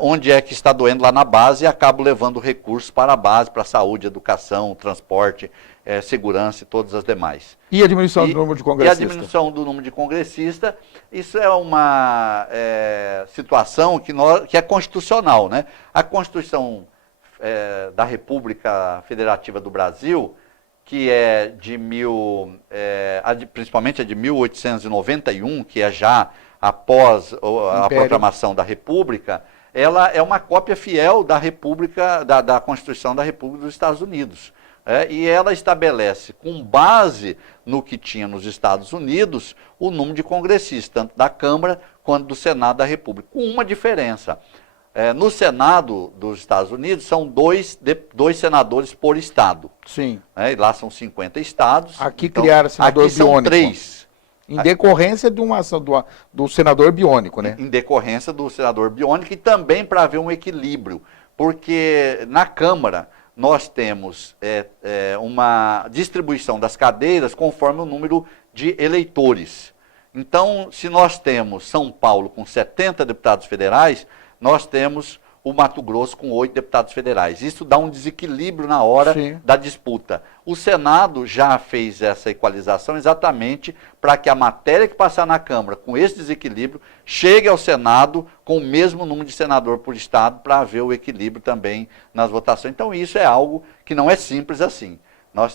onde é que está doendo lá na base e acabo levando recursos para a base, para a saúde, educação, transporte, segurança e todas as demais. E a diminuição do número de congressistas? E a diminuição do número de congressistas, isso é uma situação que é constitucional, né? A Constituição da República Federativa do Brasil, que é principalmente a de 1891, que é já após a proclamação da República, ela é uma cópia fiel da República, da Constituição da República dos Estados Unidos. E ela estabelece, com base no que tinha nos Estados Unidos, o número de congressistas, tanto da Câmara quanto do Senado da República, com uma diferença. No Senado dos Estados Unidos, são dois senadores por estado. Sim. E lá são 50 estados. Aqui então, criaram senador aqui biônico. São 3. Em decorrência de uma ação do senador biônico, né? Em decorrência do senador biônico e também para haver um equilíbrio. Porque na Câmara nós temos uma distribuição das cadeiras conforme o número de eleitores. Então, se nós temos São Paulo com 70 deputados federais, nós temos o Mato Grosso com 8 deputados federais. Isso dá um desequilíbrio na hora Sim. da disputa. O Senado já fez essa equalização exatamente para que a matéria que passar na Câmara com esse desequilíbrio chegue ao Senado com o mesmo número de senador por estado para haver o equilíbrio também nas votações. Então isso é algo que não é simples assim.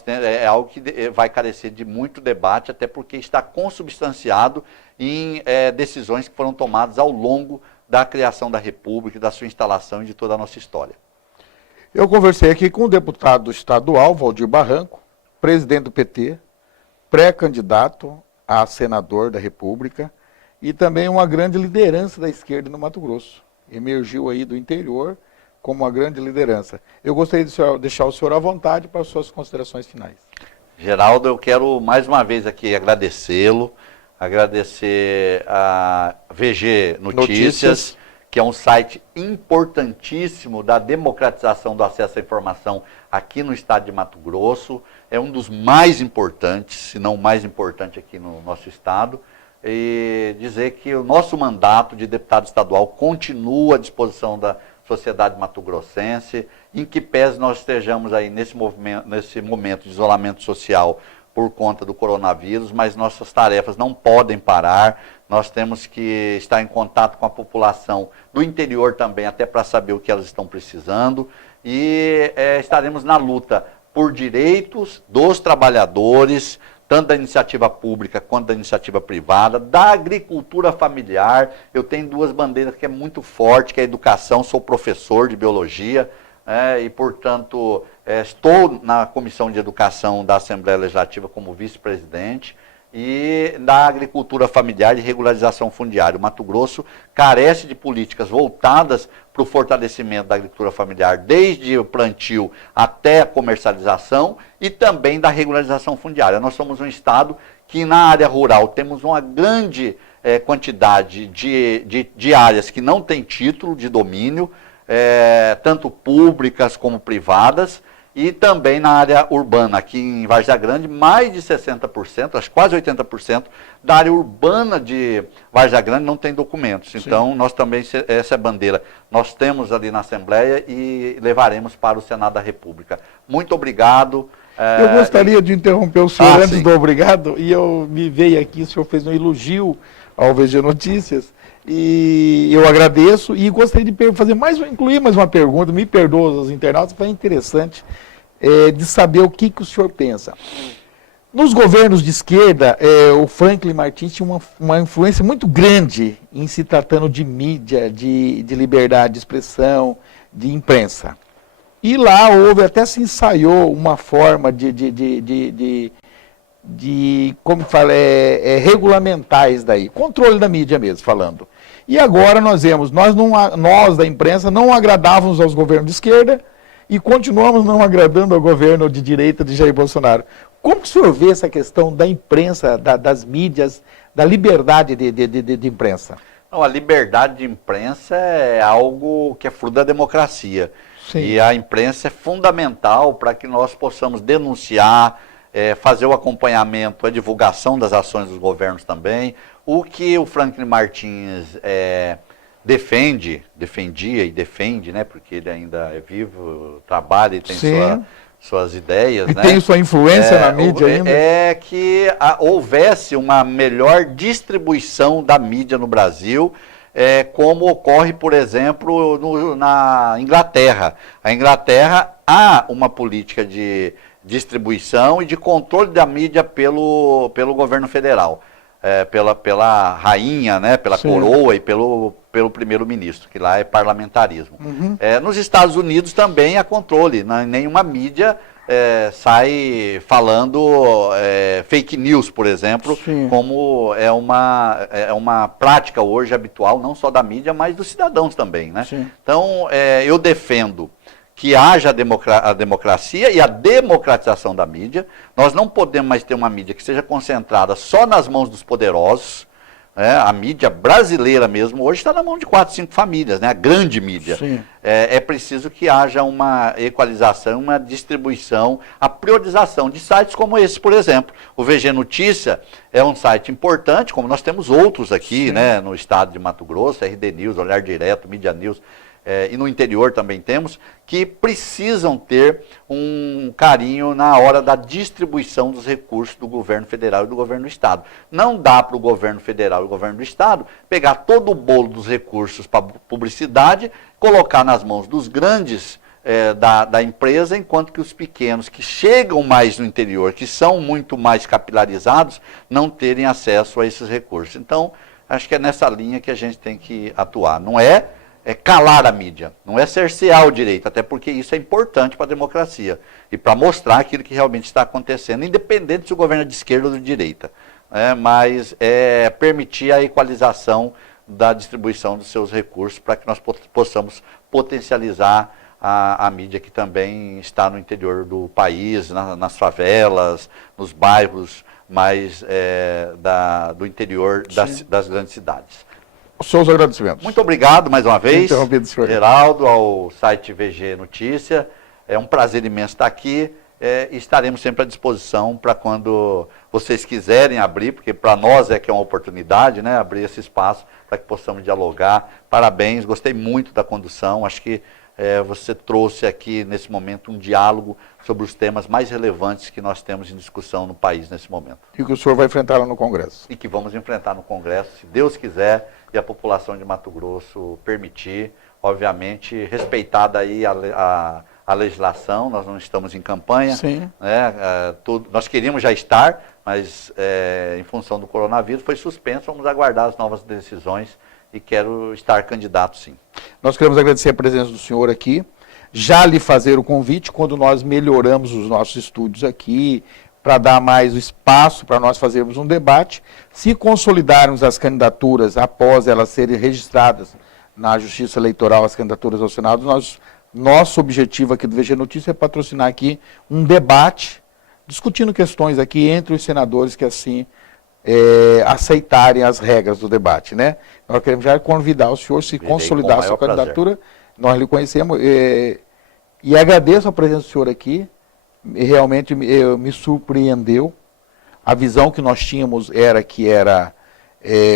É algo que vai carecer de muito debate, até porque está consubstanciado em decisões que foram tomadas ao longo da criação da República, da sua instalação e de toda a nossa história. Eu conversei aqui com o deputado estadual, Valdir Barranco, presidente do PT, pré-candidato a senador da República e também uma grande liderança da esquerda no Mato Grosso. Emergiu aí do interior como uma grande liderança. Eu gostaria de deixar o senhor à vontade para as suas considerações finais. Geraldo, eu quero mais uma vez aqui agradecê-lo, agradecer a VG Notícias, que é um site importantíssimo da democratização do acesso à informação aqui no estado de Mato Grosso. É um dos mais importantes, se não o mais importante aqui no nosso estado. E dizer que o nosso mandato de deputado estadual continua à disposição da sociedade mato-grossense, em que pese nós estejamos aí nesse momento de isolamento social por conta do coronavírus, mas nossas tarefas não podem parar. Nós temos que estar em contato com a população do interior também, até para saber o que elas estão precisando. E estaremos na luta por direitos dos trabalhadores, tanto da iniciativa pública quanto da iniciativa privada, da agricultura familiar. Eu tenho duas bandeiras que é muito forte, que é a educação, sou professor de biologia, e, portanto, estou na Comissão de Educação da Assembleia Legislativa como vice-presidente, e da agricultura familiar e regularização fundiária. O Mato Grosso carece de políticas voltadas para o fortalecimento da agricultura familiar, desde o plantio até a comercialização e também da regularização fundiária. Nós somos um estado que na área rural temos uma grande quantidade de áreas que não têm título de domínio, tanto públicas como privadas, e também na área urbana, aqui em Várzea Grande, mais de 60%, acho quase 80% da área urbana de Várzea Grande não tem documentos. Sim. Então, nós também, essa é a bandeira, nós temos ali na Assembleia e levaremos para o Senado da República. Muito obrigado. Eu gostaria de interromper o senhor antes sim. do obrigado, e eu me veio aqui, o senhor fez um elogio ao VG Notícias, e eu agradeço e gostaria de incluir mais uma pergunta, me perdoa os internautas, foi interessante de saber o que o senhor pensa. Nos governos de esquerda, o Franklin Martins tinha uma influência muito grande em se tratando de mídia, de liberdade de expressão, de imprensa. E lá houve, até se ensaiou uma forma como fala, regulamentar isso daí, controle da mídia mesmo, falando. E agora nós vemos, nós da imprensa não agradávamos aos governos de esquerda e continuamos não agradando ao governo de direita de Jair Bolsonaro. Como que o senhor vê essa questão da imprensa, das mídias, da liberdade de imprensa? Não, a liberdade de imprensa é algo que é fruto da democracia. Sim. E a imprensa é fundamental para que nós possamos denunciar, fazer o acompanhamento, a divulgação das ações dos governos também. O que o Franklin Martins defendia e defende, né, porque ele ainda é vivo, trabalha e tem suas ideias. E né? tem sua influência na mídia ainda. É que houvesse uma melhor distribuição da mídia no Brasil, como ocorre, por exemplo, na Inglaterra. A Inglaterra há uma política de distribuição e de controle da mídia pelo governo federal, pela rainha, né, pela Sim. coroa e pelo primeiro-ministro, que lá é parlamentarismo. Uhum. Nos Estados Unidos também há controle, nenhuma mídia sai falando fake news, por exemplo, Sim. como é uma prática hoje habitual, não só da mídia, mas dos cidadãos também. Né? Então, eu defendo que haja a democracia e a democratização da mídia. Nós não podemos mais ter uma mídia que seja concentrada só nas mãos dos poderosos. A mídia brasileira mesmo hoje está na mão de 4, 5 famílias, né? A grande mídia. É preciso que haja uma equalização, uma distribuição, a priorização de sites como esse, por exemplo. O VG Notícia é um site importante, como nós temos outros aqui, né, no estado de Mato Grosso, RD News, Olhar Direto, Mídia News, e no interior também temos, que precisam ter um carinho na hora da distribuição dos recursos do governo federal e do governo do estado. Não dá para o governo federal e o governo do estado pegar todo o bolo dos recursos para publicidade, colocar nas mãos dos grandes da empresa, enquanto que os pequenos que chegam mais no interior, que são muito mais capilarizados, não terem acesso a esses recursos. Então, acho que é nessa linha que a gente tem que atuar. Não é calar a mídia, não é cercear o direito, até porque isso é importante para a democracia e para mostrar aquilo que realmente está acontecendo, independente se o governo é de esquerda ou de direita, mas permitir a equalização da distribuição dos seus recursos para que nós possamos potencializar a mídia que também está no interior do país, nas favelas, nos bairros mais do interior das grandes cidades. Seus agradecimentos. Muito obrigado mais uma vez, Geraldo, ao site VG Notícia. É um prazer imenso estar aqui e estaremos sempre à disposição para quando vocês quiserem abrir, porque para nós que é uma oportunidade, né, abrir esse espaço para que possamos dialogar. Parabéns, gostei muito da condução, acho que você trouxe aqui nesse momento um diálogo sobre os temas mais relevantes que nós temos em discussão no país nesse momento. E que o senhor vai enfrentar lá no Congresso. E que vamos enfrentar no Congresso, se Deus quiser e a população de Mato Grosso permitir, obviamente respeitada aí a legislação. Nós não estamos em campanha, Sim. Né? Nós queríamos já estar, mas em função do coronavírus foi suspenso, vamos aguardar as novas decisões e quero estar candidato sim. Nós queremos agradecer a presença do senhor aqui, já lhe fazer o convite quando nós melhoramos os nossos estúdios aqui, para dar mais espaço para nós fazermos um debate. Se consolidarmos as candidaturas após elas serem registradas na Justiça Eleitoral, as candidaturas ao Senado, nosso objetivo aqui do VG Notícia é patrocinar aqui um debate, discutindo questões aqui entre os senadores que assim aceitarem as regras do debate, né? Nós queremos já convidar o senhor, se consolidar a sua candidatura, nós lhe conhecemos, e agradeço a presença do senhor aqui. Realmente me surpreendeu. A visão que nós tínhamos era que era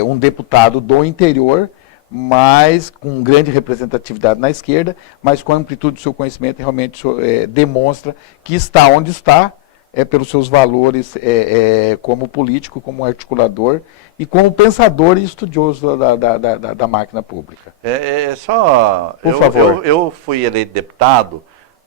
um deputado do interior, mas com grande representatividade na esquerda, mas com a amplitude do seu conhecimento realmente demonstra que está onde está, pelos seus valores como político, como articulador e como pensador e estudioso da máquina pública. Por favor. Eu fui eleito deputado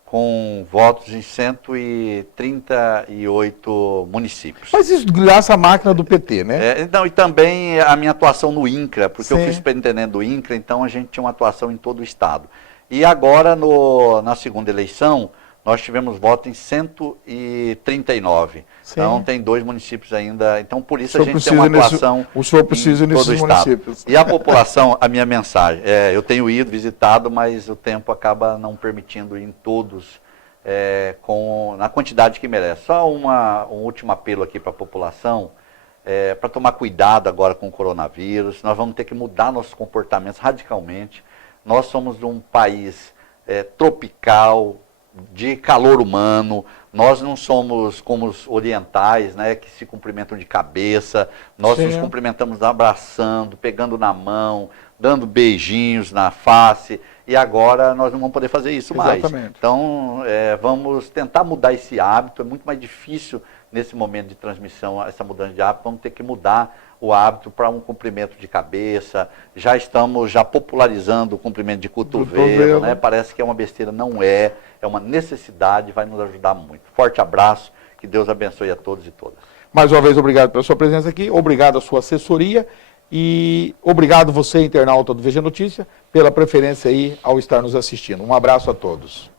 com votos em 138 municípios. Mas isso graças à máquina do PT, né? E também a minha atuação no INCRA, porque Sim. eu fui superintendente do INCRA, então a gente tinha uma atuação em todo o estado. E agora, na segunda eleição, nós tivemos voto em 139. Sim. Então, tem 2 municípios ainda. Então, por isso O a senhor gente tem uma precisa atuação o senhor precisa em todo o nesses estado. municípios. E a população, a minha mensagem, eu tenho ido, visitado, mas o tempo acaba não permitindo ir em todos na quantidade que merece. Só um último apelo aqui para a população, para tomar cuidado agora com o coronavírus. Nós vamos ter que mudar nossos comportamentos radicalmente. Nós somos de um país tropical, de calor humano. Nós não somos como os orientais, né, que se cumprimentam de cabeça. Nós nos cumprimentamos abraçando, pegando na mão, dando beijinhos na face. E agora nós não vamos poder fazer isso mais. Então, vamos tentar mudar esse hábito. É muito mais difícil nesse momento de transmissão, essa mudança de hábito. Vamos ter que mudar o hábito para um cumprimento de cabeça. Já estamos popularizando o cumprimento de cotovelo, né? Parece que é uma besteira, não é. É uma necessidade, vai nos ajudar muito. Forte abraço, que Deus abençoe a todos e todas. Mais uma vez, obrigado pela sua presença aqui, obrigado à sua assessoria e obrigado você, internauta do VG Notícia, pela preferência aí ao estar nos assistindo. Um abraço a todos.